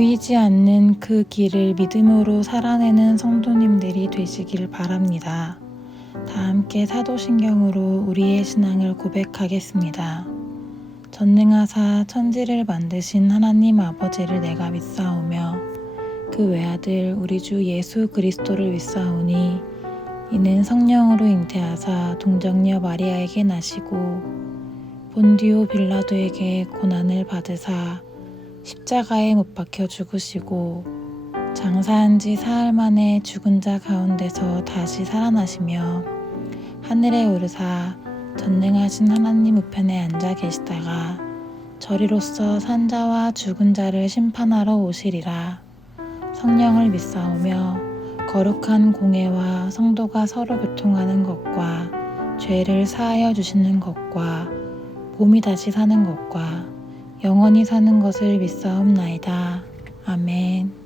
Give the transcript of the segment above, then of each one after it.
보이지 않는 그 길을 믿음으로 살아내는 성도님들이 되시길 바랍니다. 다 함께 사도신경으로 우리의 신앙을 고백하겠습니다. 전능하사 천지를 만드신 하나님 아버지를 내가 믿사오며 그 외아들 우리 주 예수 그리스도를 믿사오니 이는 성령으로 잉태하사 동정녀 마리아에게 나시고 본디오 빌라도에게 고난을 받으사 십자가에 못 박혀 죽으시고 장사한 지 사흘 만에 죽은 자 가운데서 다시 살아나시며 하늘에 오르사 전능하신 하나님 우편에 앉아 계시다가 저리로서 산 자와 죽은 자를 심판하러 오시리라. 성령을 믿사오며 거룩한 공회와 성도가 서로 교통하는 것과 죄를 사하여 주시는 것과 몸이 다시 사는 것과 영원히 사는 것을 믿사옵나이다. 아멘.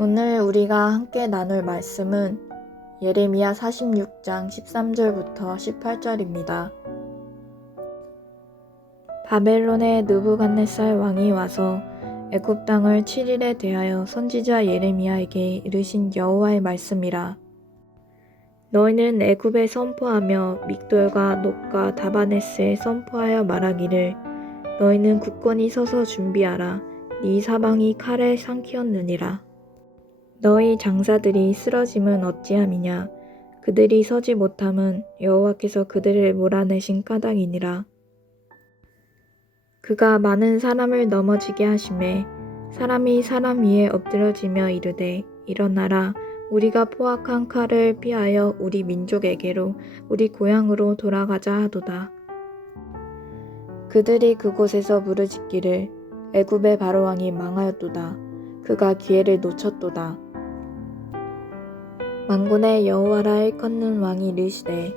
오늘 우리가 함께 나눌 말씀은 예레미야 46장 13절부터 18절입니다. 바벨론의 느부갓네살 왕이 와서 애굽 땅을 7일에 대하여 선지자 예레미야에게 이르신 여호와의 말씀이라. 너희는 애굽에 선포하며 믹돌과 놋과 다바네스에 선포하여 말하기를 너희는 굳건히 서서 준비하라. 네 사방이 칼에 삼키었느니라. 너희 장사들이 쓰러짐은 어찌함이냐. 그들이 서지 못함은 여호와께서 그들을 몰아내신 까닭이니라. 그가 많은 사람을 넘어지게 하심에 사람이 사람 위에 엎드러지며 이르되 일어나라. 우리가 포악한 칼을 피하여 우리 민족에게로 우리 고향으로 돌아가자 하도다. 그들이 그곳에서 부르짖기를 애굽의 바로왕이 망하였도다. 그가 기회를 놓쳤도다. 만군의 여호와라 일컫는 왕이 이르시되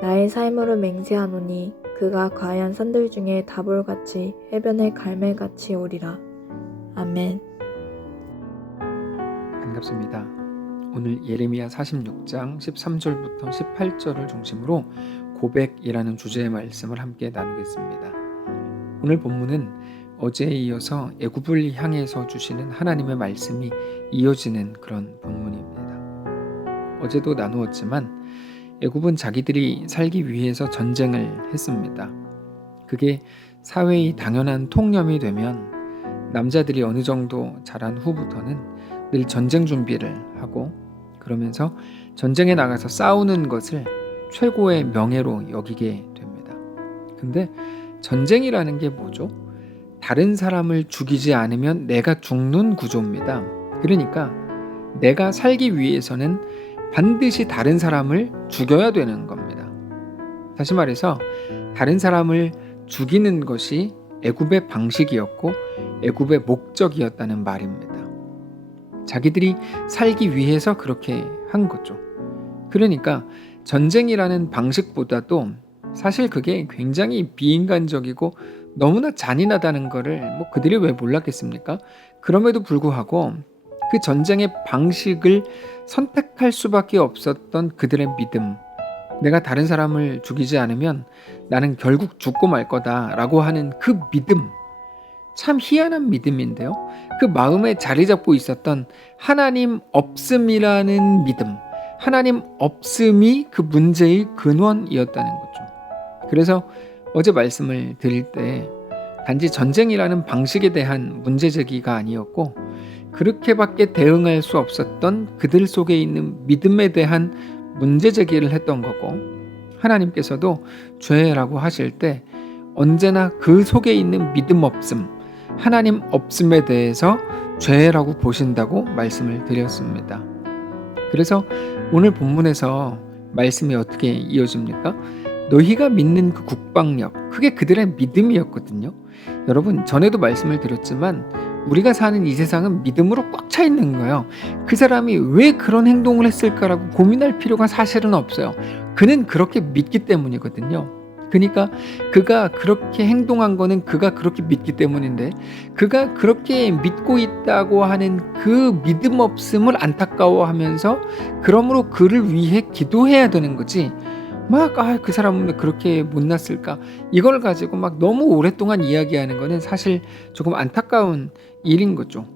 나의 삶으로 맹세하노니 그가 과연 산들 중에 다볼같이 해변의 갈멜같이 오리라. 아멘. 반갑습니다. 오늘 예레미야 46장 13절부터 18절을 중심으로 고백이라는 주제의 말씀을 함께 나누겠습니다. 오늘 본문은 어제에 이어서 애굽을 향해서 주시는 하나님의 말씀이 이어지는 그런 본문입니다. 어제도 나누었지만 애굽은 자기들이 살기 위해서 전쟁을 했습니다. 그게 사회의 당연한 통념이 되면 남자들이 어느 정도 자란 후부터는 늘 전쟁 준비를 하고 그러면서 전쟁에 나가서 싸우는 것을 최고의 명예로 여기게 됩니다. 근데 전쟁이라는 게 뭐죠? 다른 사람을 죽이지 않으면 내가 죽는 구조입니다. 그러니까 내가 살기 위해서는 반드시 다른 사람을 죽여야 되는 겁니다. 다시 말해서 다른 사람을 죽이는 것이 애굽의 방식이었고 애굽의 목적이었다는 말입니다. 자기들이 살기 위해서 그렇게 한 거죠. 그러니까 전쟁이라는 방식보다도 사실 그게 굉장히 비인간적이고 너무나 잔인하다는 거를 그들이 왜 몰랐겠습니까? 그럼에도 불구하고 그 전쟁의 방식을 선택할 수밖에 없었던 그들의 믿음, 내가 다른 사람을 죽이지 않으면 나는 결국 죽고 말 거다라고 하는 그 믿음, 참 희한한 믿음인데요. 그 마음에 자리 잡고 있었던 하나님 없음이라는 믿음, 하나님 없음이 그 문제의 근원이었다는 거죠. 그래서 어제 말씀을 드릴 때 단지 전쟁이라는 방식에 대한 문제 제기가 아니었고 그렇게밖에 대응할 수 없었던 그들 속에 있는 믿음에 대한 문제 제기를 했던 거고 하나님께서도 죄라고 하실 때 언제나 그 속에 있는 믿음 없음, 하나님 없음에 대해서 죄라고 보신다고 말씀을 드렸습니다. 그래서 오늘 본문에서 말씀이 어떻게 이어집니까? 너희가 믿는 그 국방력, 그게 그들의 믿음이었거든요. 여러분, 전에도 말씀을 드렸지만 우리가 사는 이 세상은 믿음으로 꽉 차 있는 거예요. 그 사람이 왜 그런 행동을 했을까라고 고민할 필요가 사실은 없어요. 그는 그렇게 믿기 때문이거든요. 그러니까 그가 그렇게 행동한 거는 그가 그렇게 믿기 때문인데 그가 그렇게 믿고 있다고 하는 그 믿음 없음을 안타까워하면서 그러므로 그를 위해 기도해야 되는 거지. 그 사람은 왜 그렇게 못났을까? 이걸 가지고 너무 오랫동안 이야기하는 거는 사실 조금 안타까운 일인 거죠.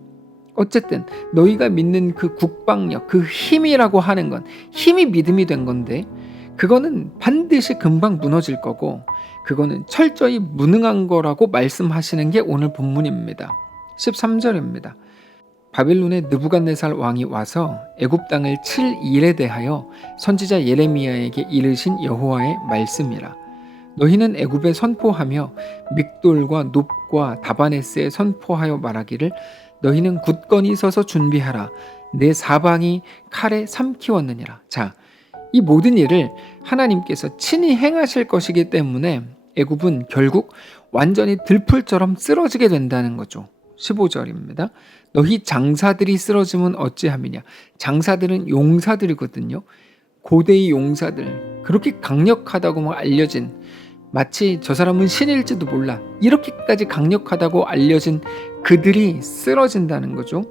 어쨌든 너희가 믿는 그 국방력, 그 힘이라고 하는 건 힘이 믿음이 된 건데 그거는 반드시 금방 무너질 거고 그거는 철저히 무능한 거라고 말씀하시는 게 오늘 본문입니다. 13절입니다. 바빌론의 느부갓네살 왕이 와서 애굽 땅을 칠 일에 대하여 선지자 예레미야에게 이르신 여호와의 말씀이라. 너희는 애굽에 선포하며 믹돌과 눕과 다바네스에 선포하여 말하기를 너희는 굳건히 서서 준비하라. 내 사방이 칼에 삼키웠느니라. 자, 이 모든 일을 하나님께서 친히 행하실 것이기 때문에 애굽은 결국 완전히 들풀처럼 쓰러지게 된다는 거죠. 15절입니다. 너희 장사들이 쓰러지면 어찌함이냐. 장사들은 용사들이거든요. 고대의 용사들, 그렇게 강력하다고 알려진, 마치 저 사람은 신일지도 몰라, 이렇게까지 강력하다고 알려진 그들이 쓰러진다는 거죠.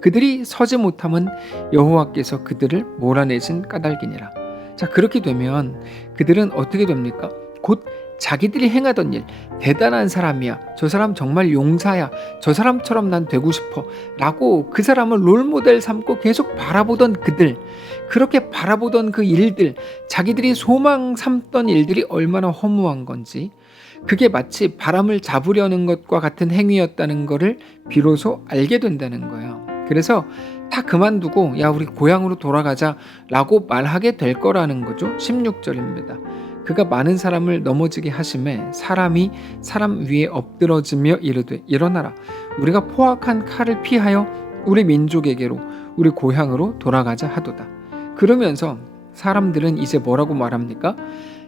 그들이 서지 못하면 여호와께서 그들을 몰아내신 까닭이니라. 자, 그렇게 되면 그들은 어떻게 됩니까? 곧 자기들이 행하던 일, 대단한 사람이야, 저 사람 정말 용사야, 저 사람처럼 난 되고 싶어 라고 그 사람을 롤모델 삼고 계속 바라보던 그들, 그렇게 바라보던 그 일들, 자기들이 소망 삼던 일들이 얼마나 허무한 건지, 그게 마치 바람을 잡으려는 것과 같은 행위였다는 것을 비로소 알게 된다는 거예요. 그래서 다 그만두고 야, 우리 고향으로 돌아가자 라고 말하게 될 거라는 거죠. 16절입니다. 그가 많은 사람을 넘어지게 하심에 사람이 사람 위에 엎드러지며 이르되 일어나라, 우리가 포악한 칼을 피하여 우리 민족에게로 우리 고향으로 돌아가자 하도다. 그러면서 사람들은 이제 뭐라고 말합니까?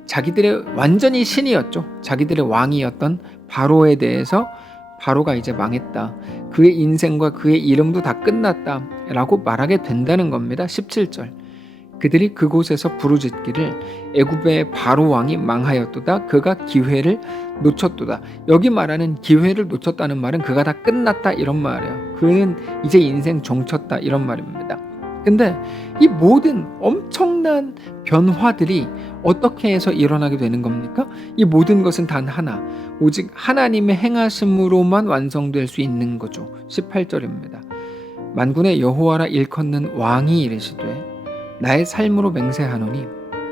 자기들의 완전히 신이었죠. 자기들의 왕이었던 바로에 대해서 바로가 이제 망했다, 그의 인생과 그의 이름도 다 끝났다 라고 말하게 된다는 겁니다. 17절. 그들이 그곳에서 부르짖기를 애굽의 바로 왕이 망하였도다. 그가 기회를 놓쳤도다. 여기 말하는 기회를 놓쳤다는 말은 그가 다 끝났다 이런 말이에요. 그는 이제 인생 종쳤다 이런 말입니다. 근데 이 모든 엄청난 변화들이 어떻게 해서 일어나게 되는 겁니까? 이 모든 것은 단 하나, 오직 하나님의 행하심으로만 완성될 수 있는 거죠. 18절입니다. 만군의 여호와라 일컫는 왕이 이르시되 나의 삶으로 맹세하노니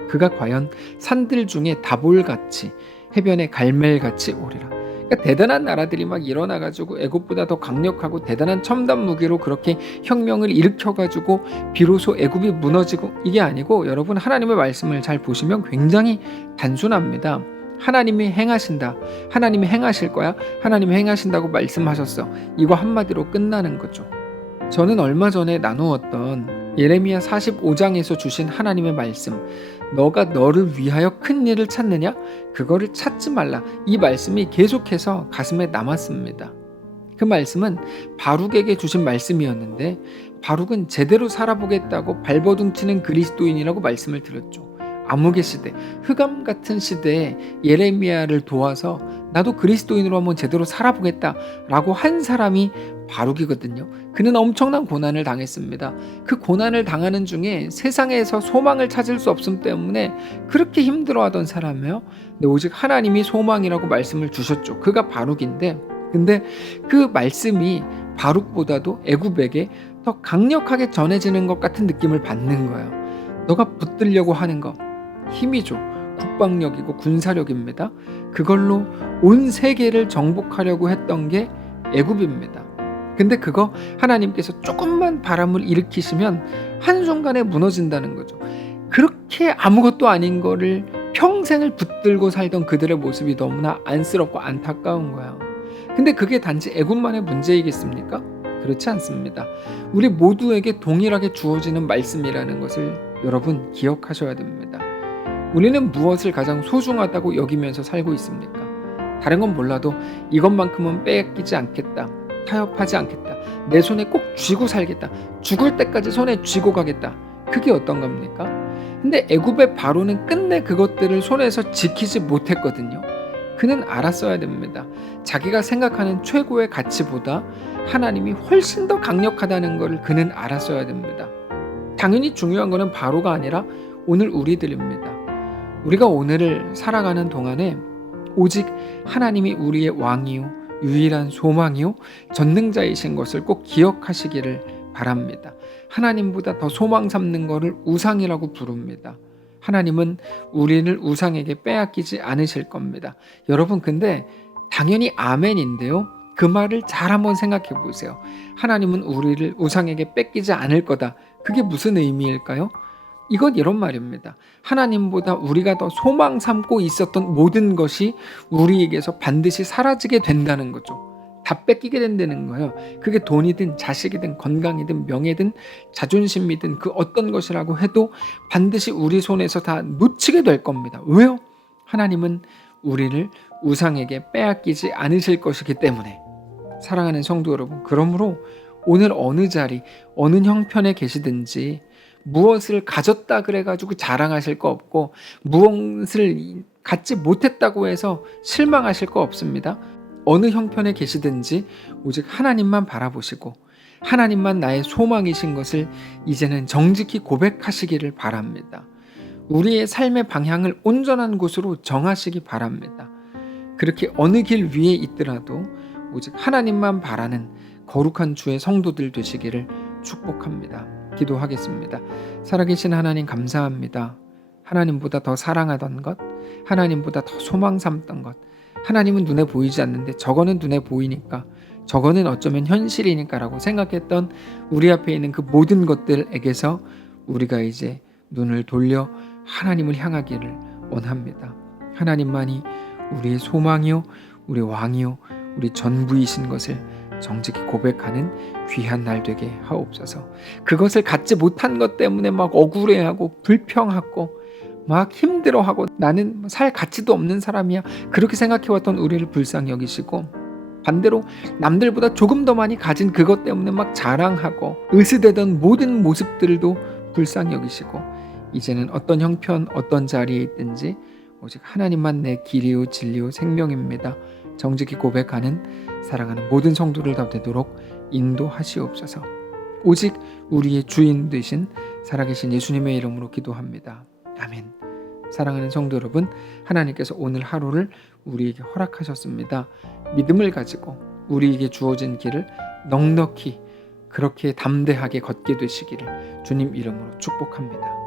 그가 과연 산들 중에 다볼같이 해변의 갈멜같이 오리라. 그러니까 대단한 나라들이 막 일어나가지고 애굽보다 더 강력하고 대단한 첨단 무기로 그렇게 혁명을 일으켜가지고 비로소 애굽이 무너지고 이게 아니고 여러분 하나님의 말씀을 잘 보시면 굉장히 단순합니다. 하나님이 행하신다. 하나님이 행하실 거야. 하나님이 행하신다고 말씀하셨어. 이거 한마디로 끝나는 거죠. 저는 얼마 전에 나누었던 예레미야 45장에서 주신 하나님의 말씀, 너가 너를 위하여 큰 일을 찾느냐? 그거를 찾지 말라. 이 말씀이 계속해서 가슴에 남았습니다. 그 말씀은 바룩에게 주신 말씀이었는데 바룩은 제대로 살아보겠다고 발버둥치는 그리스도인이라고 말씀을 드렸죠. 암흑의 시대, 흑암 같은 시대에 예레미야를 도와서 나도 그리스도인으로 한번 제대로 살아보겠다라고 한 사람이 바룩이거든요. 그는 엄청난 고난을 당했습니다. 그 고난을 당하는 중에 세상에서 소망을 찾을 수 없음 때문에 그렇게 힘들어하던 사람이에요. 근데 오직 하나님이 소망이라고 말씀을 주셨죠. 그가 바룩인데 근데 그 말씀이 바룩보다도 애굽에게 더 강력하게 전해지는 것 같은 느낌을 받는 거예요. 너가 붙들려고 하는 거 힘이죠. 국방력이고 군사력입니다. 그걸로 온 세계를 정복하려고 했던 게 애굽입니다. 근데 그거 하나님께서 조금만 바람을 일으키시면 한순간에 무너진다는 거죠. 그렇게 아무것도 아닌 거를 평생을 붙들고 살던 그들의 모습이 너무나 안쓰럽고 안타까운 거야. 근데 그게 단지 애굽만의 문제이겠습니까? 그렇지 않습니다. 우리 모두에게 동일하게 주어지는 말씀이라는 것을 여러분 기억하셔야 됩니다. 우리는 무엇을 가장 소중하다고 여기면서 살고 있습니까? 다른 건 몰라도 이것만큼은 빼앗기지 않겠다. 타협하지 않겠다. 내 손에 꼭 쥐고 살겠다. 죽을 때까지 손에 쥐고 가겠다. 그게 어떤 겁니까? 근데 애굽의 바로는 끝내 그것들을 손에서 지키지 못했거든요. 그는 알았어야 됩니다. 자기가 생각하는 최고의 가치보다 하나님이 훨씬 더 강력하다는 걸 그는 알았어야 됩니다. 당연히 중요한 거는 바로가 아니라 오늘 우리들입니다. 우리가 오늘을 살아가는 동안에 오직 하나님이 우리의 왕이요 유일한 소망이요 전능자이신 것을 꼭 기억하시기를 바랍니다. 하나님보다 더 소망 삼는 것을 우상이라고 부릅니다. 하나님은 우리를 우상에게 빼앗기지 않으실 겁니다. 여러분 근데 당연히 아멘인데요. 그 말을 잘 한번 생각해 보세요. 하나님은 우리를 우상에게 뺏기지 않을 거다. 그게 무슨 의미일까요? 이건 이런 말입니다. 하나님보다 우리가 더 소망 삼고 있었던 모든 것이 우리에게서 반드시 사라지게 된다는 거죠. 다 뺏기게 된다는 거예요. 그게 돈이든 자식이든 건강이든 명예든 자존심이든 그 어떤 것이라고 해도 반드시 우리 손에서 다 놓치게 될 겁니다. 왜요? 하나님은 우리를 우상에게 빼앗기지 않으실 것이기 때문에. 사랑하는 성도 여러분, 그러므로 오늘 어느 자리, 어느 형편에 계시든지 무엇을 가졌다 그래가지고 자랑하실 거 없고 무엇을 갖지 못했다고 해서 실망하실 거 없습니다. 어느 형편에 계시든지 오직 하나님만 바라보시고 하나님만 나의 소망이신 것을 이제는 정직히 고백하시기를 바랍니다. 우리의 삶의 방향을 온전한 곳으로 정하시기 바랍니다. 그렇게 어느 길 위에 있더라도 오직 하나님만 바라는 거룩한 주의 성도들 되시기를 축복합니다. 기도하겠습니다. 살아계신 하나님 감사합니다. 하나님보다 더 사랑하던 것, 하나님보다 더 소망 삼던 것, 하나님은 눈에 보이지 않는데 저거는 눈에 보이니까, 저거는 어쩌면 현실이니까 라고 생각했던 우리 앞에 있는 그 모든 것들에게서 우리가 이제 눈을 돌려 하나님을 향하기를 원합니다. 하나님만이 우리의 소망이요, 우리 왕이요, 우리 전부이신 것을 정직히 고백하는 귀한 날 되게 하옵소서. 그것을 갖지 못한 것 때문에 막 억울해하고 불평하고 막 힘들어하고 나는 살 가치도 없는 사람이야 그렇게 생각해왔던 우리를 불쌍히 여기시고 반대로 남들보다 조금 더 많이 가진 그것 때문에 막 자랑하고 으스대던 모든 모습들도 불쌍히 여기시고 이제는 어떤 형편, 어떤 자리에 있든지 오직 하나님만 내 길이요 진리요 생명입니다. 정직히 고백하는 사랑하는 모든 성도를 다 되도록 인도하시옵소서. 오직 우리의 주인 되신 살아계신 예수님의 이름으로 기도합니다. 아멘. 사랑하는 성도 여러분, 하나님께서 오늘 하루를 우리에게 허락하셨습니다. 믿음을 가지고 우리에게 주어진 길을 넉넉히 그렇게 담대하게 걷게 되시기를 주님 이름으로 축복합니다.